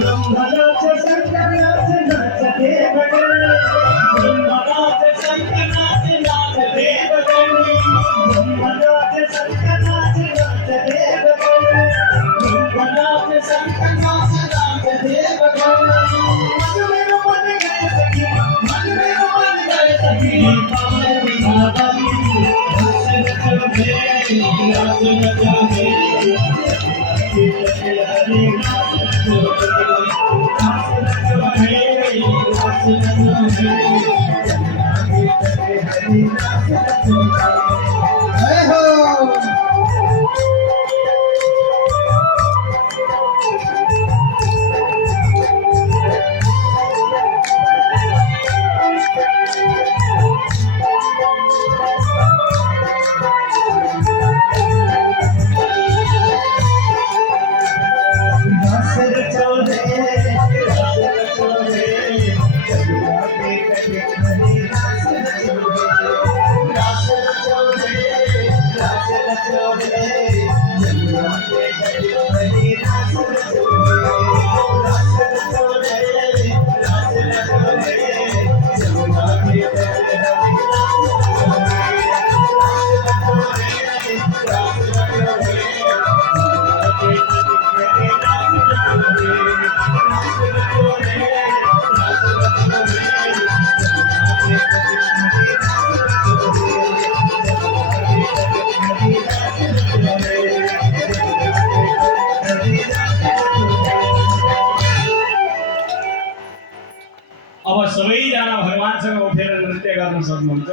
ब्रह्मनाथ शंकरनाथ नाच देवगण ब्रह्मनाथ शंकरनाथ नाच देवगण ब्रह्मनाथ शंकरनाथ नाच देवगण ब्रह्मनाथ शंकरनाथ नाच देवगण मन मेरो मन गए सखी मन मेरो मन गए सखी पावन विधाताई दर्शन चले दर्शन चले हरे जय हो अब सबै जना भगवान सँग उठेर नृत्य गर्न सक्नुहुन्छ।